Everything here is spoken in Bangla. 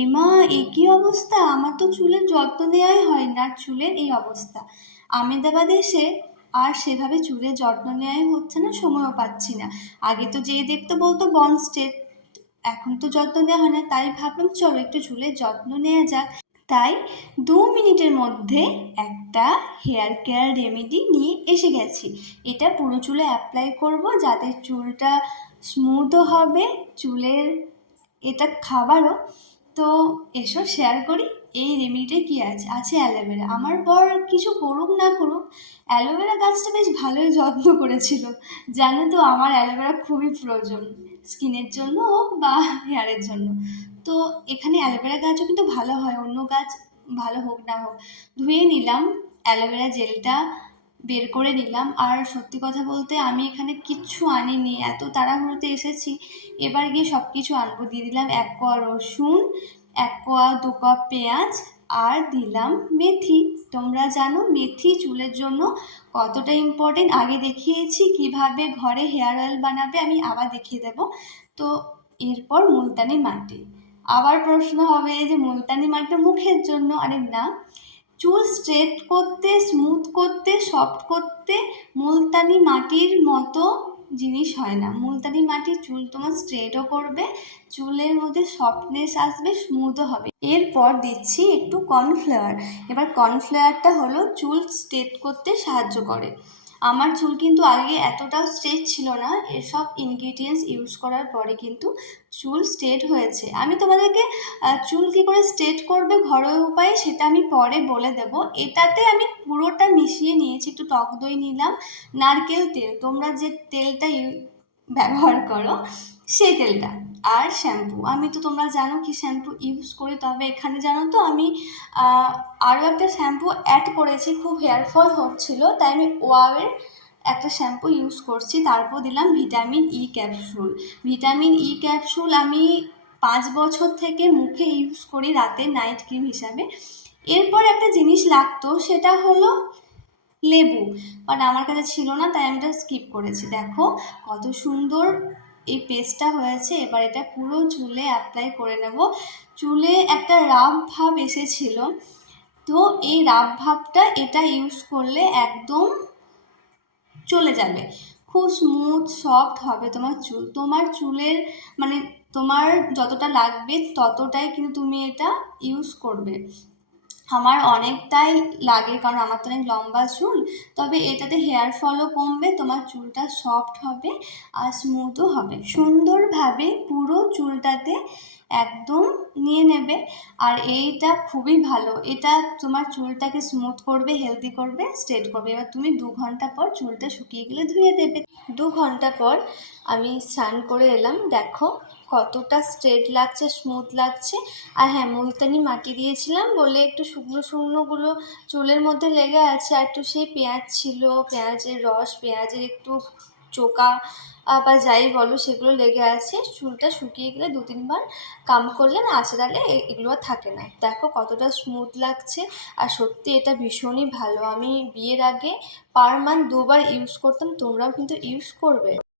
এমা, এ কি অবস্থা! আমার তো চুলের যত্ন নেওয়াই হয় না, চুলের এই অবস্থা। আমেদাবাদে এসে আর সেভাবে চুলের যত্ন নেওয়াই হচ্ছে না, সময়ও পাচ্ছি না। আগে তো যেয়ে দেখতে বলতো বন্ড স্ট্রেট, এখন তো যত্ন নেওয়া হয় না, তাই ভাবলাম চলো একটু চুলের যত্ন নেওয়া যাক। তাই 2 মিনিটের মধ্যে একটা হেয়ার কেয়ার রেমেডি নিয়ে এসে গেছি। এটা পুরো চুলে অ্যাপ্লাই করব যাতে চুলটা স্মুথও হবে, চুলের এটা খাবারও। তো এসো শেয়ার করি। এই রেমেডিটা কি আছে, আছে অ্যালোভেরা। আমার বর কিছু করুক না করুক, অ্যালোভেরা গাছটা বেশ ভালোই যত্ন করেছিল। জানো তো আমার অ্যালোভেরা খুবই প্রয়োজন, স্কিনের জন্য হোক বা হেয়ারের জন্য। তো এখানে অ্যালোভেরা গাছও কিন্তু ভালো হয়, অন্য গাছ ভালো হোক না হোক। ধুয়ে নিলাম, অ্যালোভেরা জেলটা বের করে নিলাম। আর সত্যি কথা বলতে আমি এখানে কিচ্ছু আনিনি, এত তাড়াহুড়োতে এসেছি। এবার গিয়ে সব কিছু আনবো। দিয়ে দিলাম 1 কোয়া রসুন, 1 কোয়া 2 কাপ পেঁয়াজ, আর দিলাম মেথি। তোমরা জানো মেথি চুলের জন্য কতটা ইম্পর্টেন্ট, আগে দেখিয়েছি কিভাবে ঘরে হেয়ার অয়েল বানাবে, আমি আবার দেখিয়ে দেবো। তো এরপর মুলতানি মাটি। আবার প্রশ্ন হবে যে মুলতানি মাটিটা মুখের জন্য, আরে না, চুল স্ট্রেট করতে, স্মুথ করতে, সফট করতে মুলতানি মাটির মতো জিনিস হয় না। মুলতানি মাটি চুল তোমার স্ট্রেটও করবে, চুলের মধ্যে সফটনেস আসবে, স্মুথও হবে। এরপর দিচ্ছি একটু কর্নফ্লাওয়ার। এবার কর্নফ্লাওয়ারটা হলো চুল স্ট্রেট করতে সাহায্য করে। আমার চুল কিন্তু আগে এতটাও স্ট্রেট ছিল না, এসব ইনগ্রিডিয়েন্টস ইউজ করার পরে কিন্তু চুল স্ট্রেট হয়েছে। আমি তোমাদেরকে চুল কী করে স্ট্রেট করবে ঘরোয়া উপায়ে সেটা আমি পরে বলে দেব। এটাতে আমি পুরোটা মিশিয়ে নিয়েছি, একটু টক দই নিলাম, নারকেল তেল, তোমরা যে তেলটা ব্যবহার করো সেই তেলটা, আর শ্যাম্পু। আমি তো তোমরা জানো কি শ্যাম্পু ইউজ করি, তবে এখানে জানো তো আমি আরও একটা শ্যাম্পু অ্যাড করেছি, খুব হেয়ার ফল হচ্ছিল তাই আমি ওয়াওয়ের একটা শ্যাম্পু ইউজ করছি। তারপর দিলাম vitamin E capsule. Vitamin E capsule আমি 5 বছর থেকে মুখে ইউজ করি, রাতে নাইট ক্রিম হিসাবে। এরপর একটা জিনিস লাগতো, সেটা হলো লেবু, বাট আমার কাছে ছিল না তাই আমি এটা স্কিপ করেছি। দেখো কত সুন্দর এই পেস্টটা হয়েছে। এবার এটা পুরো চুলে অ্যাপ্লাই করে নেব। চুলে একটা রাফ ভাব এসেছিল, তো এই রাফ ভাবটা এটা ইউজ করলে একদম চলে যাবে, খুব স্মুথ সফট হবে তোমার চুল। তোমার চুলের মানে তোমার যতটা লাগবে ততটাই কিন্তু তুমি এটা ইউজ করবে। আমার অনেকটাই লাগে কারণ আমার তো অনেক লম্বা চুল, তবে এটাতে হেয়ার ফলও কমবে, তোমার চুলটা সফট হবে আর স্মুথও হবে। সুন্দরভাবে পুরো চুলটাতে একদম নিয়ে নেবে। আর এইটা খুবই ভালো, এটা তোমার চুলটাকে স্মুথ করবে, হেলদি করবে, স্ট্রেট করবে। এবার তুমি 2 ঘন্টা পর চুলটা শুকিয়ে গেলে ধুয়ে দেবে। 2 ঘন্টা পর আমি স্নান করে এলাম, দেখো কতটা স্ট্রেট লাগছে, স্মুথ লাগছে। আর হ্যাঁ, মুলতানি মাটি দিয়েছিলাম বলে একটু শুকনো শুকনোগুলো চুলের মধ্যে লেগে আছে, আর একটু সেই পেঁয়াজ ছিল, পেঁয়াজের রস, পেঁয়াজের একটু চোকা বা যাই বলো সেগুলো লেগে আছে। চুলটা শুকিয়ে গেলে 2-3 বার কাম করলে না আঁচড়ালে এগুলো আর থাকে না। দেখো কতটা স্মুথ লাগছে। আর সত্যি এটা ভীষণই ভালো, আমি বিয়ের আগে পার মান্থ 2 বার ইউজ করতাম, তোমরাও কিন্তু ইউজ করবে।